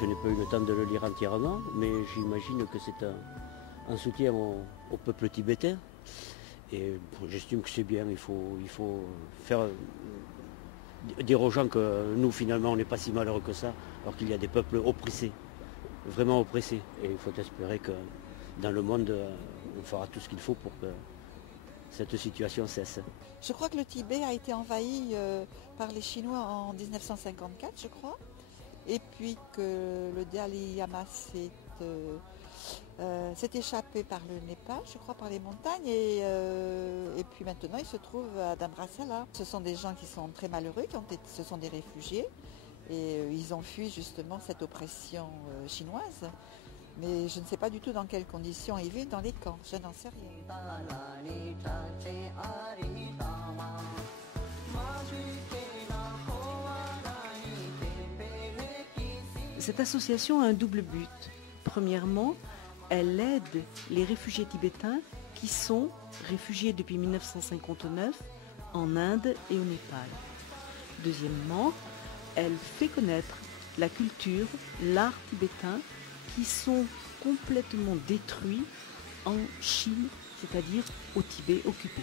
Je n'ai pas eu le temps de le lire entièrement, mais j'imagine que c'est un soutien au peuple tibétain. Et j'estime que c'est bien, il faut faire dire aux gens que nous, finalement, on n'est pas si malheureux que ça, alors qu'il y a des peuples oppressés, vraiment oppressés. Et il faut espérer que dans le monde, on fera tout ce qu'il faut pour que cette situation cesse. Je crois que le Tibet a été envahi par les Chinois en 1954, je crois. Et puis que le Dalai Lama s'est échappé par le Népal, je crois, par les montagnes. Et puis maintenant, il se trouve à Dhamrasala. Ce sont des gens qui sont très malheureux, ce sont des réfugiés. Et ils ont fui justement cette oppression chinoise. Mais je ne sais pas du tout dans quelles conditions ils vivent dans les camps. Je n'en sais rien. Cette association a un double but. Premièrement, elle aide les réfugiés tibétains qui sont réfugiés depuis 1959 en Inde et au Népal. Deuxièmement, elle fait connaître la culture, l'art tibétain qui sont complètement détruits en Chine, c'est-à-dire au Tibet occupé.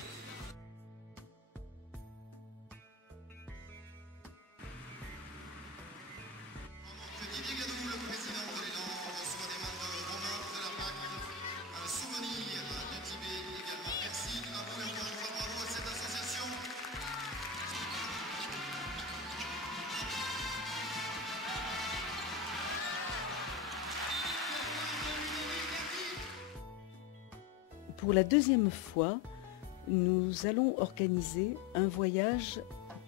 Pour la deuxième fois, nous allons organiser un voyage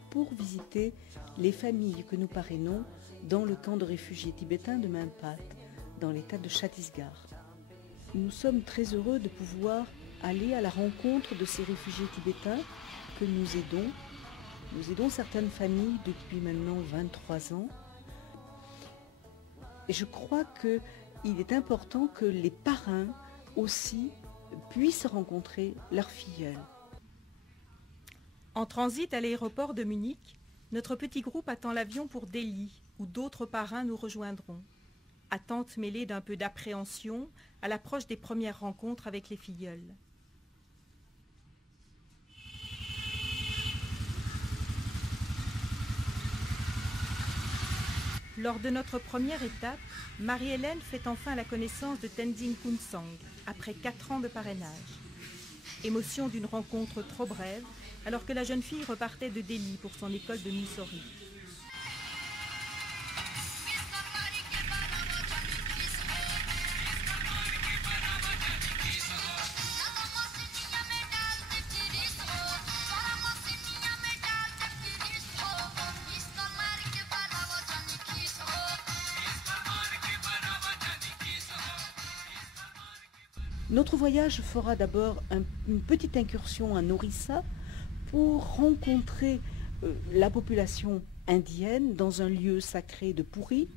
pour visiter les familles que nous parrainons dans le camp de réfugiés tibétains de Meinpat, dans l'état de Chhattisgarh. Nous sommes très heureux de pouvoir aller à la rencontre de ces réfugiés tibétains que nous aidons. Nous aidons certaines familles depuis maintenant 23 ans. Et je crois qu'il est important que les parrains aussi puissent rencontrer leurs filleuls. En transit à l'aéroport de Munich, notre petit groupe attend l'avion pour Delhi, où d'autres parrains nous rejoindront. Attente mêlée d'un peu d'appréhension à l'approche des premières rencontres avec les filleuls. Lors de notre première étape, Marie-Hélène fait enfin la connaissance de Tenzin Kunsang, après 4 ans de parrainage. Émotion d'une rencontre trop brève, alors que la jeune fille repartait de Delhi pour son école de Mysore. Notre voyage fera d'abord une petite incursion à Orissa pour rencontrer la population indienne dans un lieu sacré de Puri.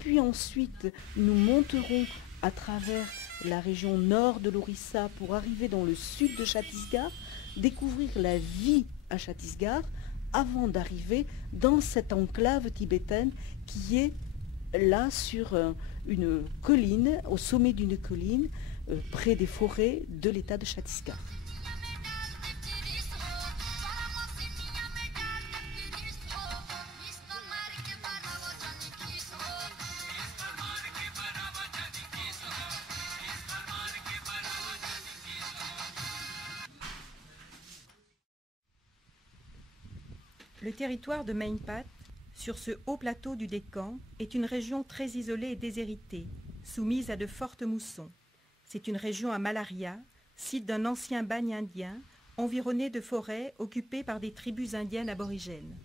Puis ensuite, nous monterons à travers la région nord de l'Orissa pour arriver dans le sud de Chhattisgarh, découvrir la vie à Chhattisgarh avant d'arriver dans cette enclave tibétaine qui est là sur une colline, au sommet d'une colline, près des forêts de l'état de Chhattisgarh. Le territoire de Meinpat, sur ce haut plateau du Décan, est une région très isolée et déshéritée, soumise à de fortes moussons. C'est une région à malaria, site d'un ancien bagne indien, environnée de forêts occupées par des tribus indiennes aborigènes.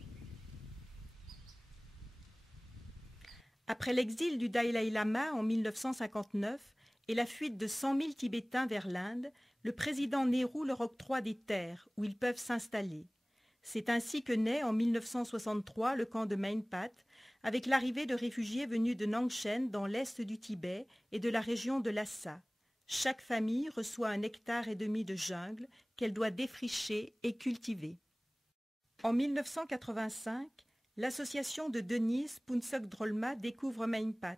Après l'exil du Dalai Lama en 1959 et la fuite de 100 000 Tibétains vers l'Inde, le président Nehru leur octroie des terres où ils peuvent s'installer. C'est ainsi que naît en 1963 le camp de Meynpat, avec l'arrivée de réfugiés venus de Nangshen dans l'est du Tibet et de la région de Lhasa. Chaque famille reçoit 1,5 hectare de jungle qu'elle doit défricher et cultiver. En 1985, l'association de Denise Phuntsog Drolma découvre Meynpat.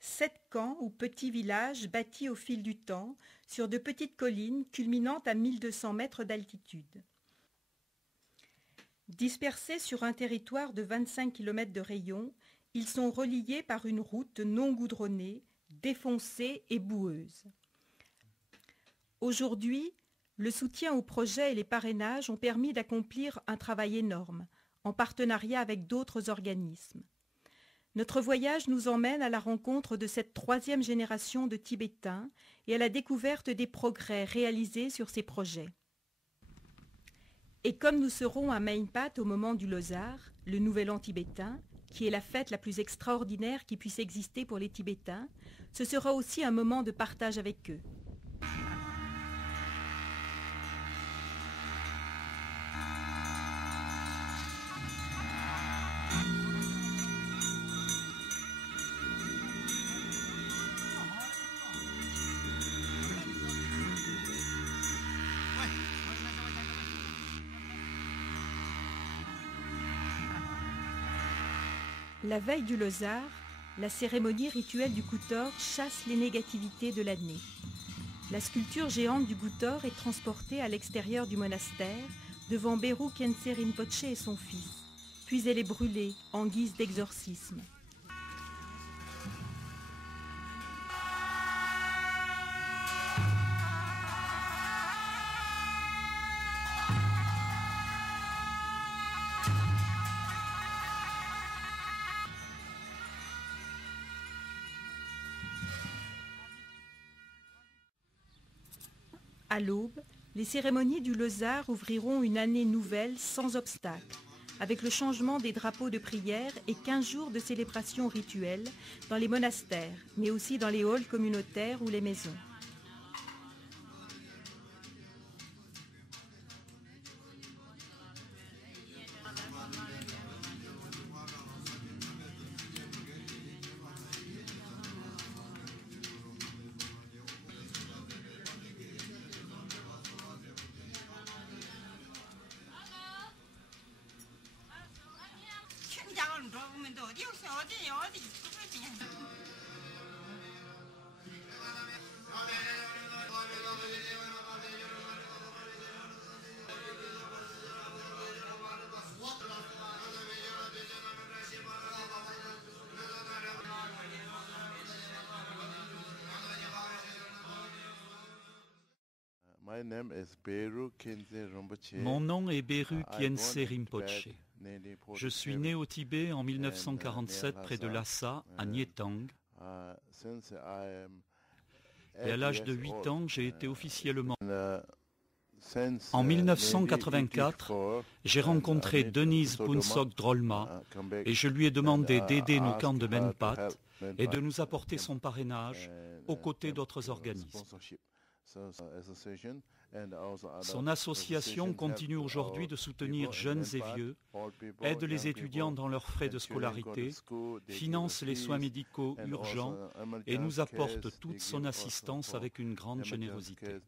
7 camps ou petits villages bâtis au fil du temps sur de petites collines culminant à 1200 mètres d'altitude. Dispersés sur un territoire de 25 km de rayon, ils sont reliés par une route non goudronnée, défoncée et boueuse. Aujourd'hui, le soutien au projet et les parrainages ont permis d'accomplir un travail énorme, en partenariat avec d'autres organismes. Notre voyage nous emmène à la rencontre de cette 3e génération de Tibétains et à la découverte des progrès réalisés sur ces projets. Et comme nous serons à Meynpat au moment du Losar, le Nouvel An tibétain, qui est la fête la plus extraordinaire qui puisse exister pour les Tibétains, ce sera aussi un moment de partage avec eux. La veille du Losar, la cérémonie rituelle du Kutor chasse les négativités de l'année. La sculpture géante du Kutor est transportée à l'extérieur du monastère, devant Beru Khyentse Rinpoché et son fils, puis elle est brûlée en guise d'exorcisme. À l'aube, les cérémonies du Losar ouvriront une année nouvelle sans obstacle, avec le changement des drapeaux de prière et 15 jours de célébration rituelle dans les monastères, mais aussi dans les halls communautaires ou les maisons. Mon nom est Beru Khyentse Rinpoché. Je suis né au Tibet en 1947 près de Lhasa, à Nye Tang. Et à l'âge de 8 ans, j'ai été officiellement... En 1984, j'ai rencontré Denise Phuntsog Drolma et je lui ai demandé d'aider nos camps de Meynpat et de nous apporter son parrainage aux côtés d'autres organismes. Son association continue aujourd'hui de soutenir jeunes et vieux, aide les étudiants dans leurs frais de scolarité, finance les soins médicaux urgents et nous apporte toute son assistance avec une grande générosité.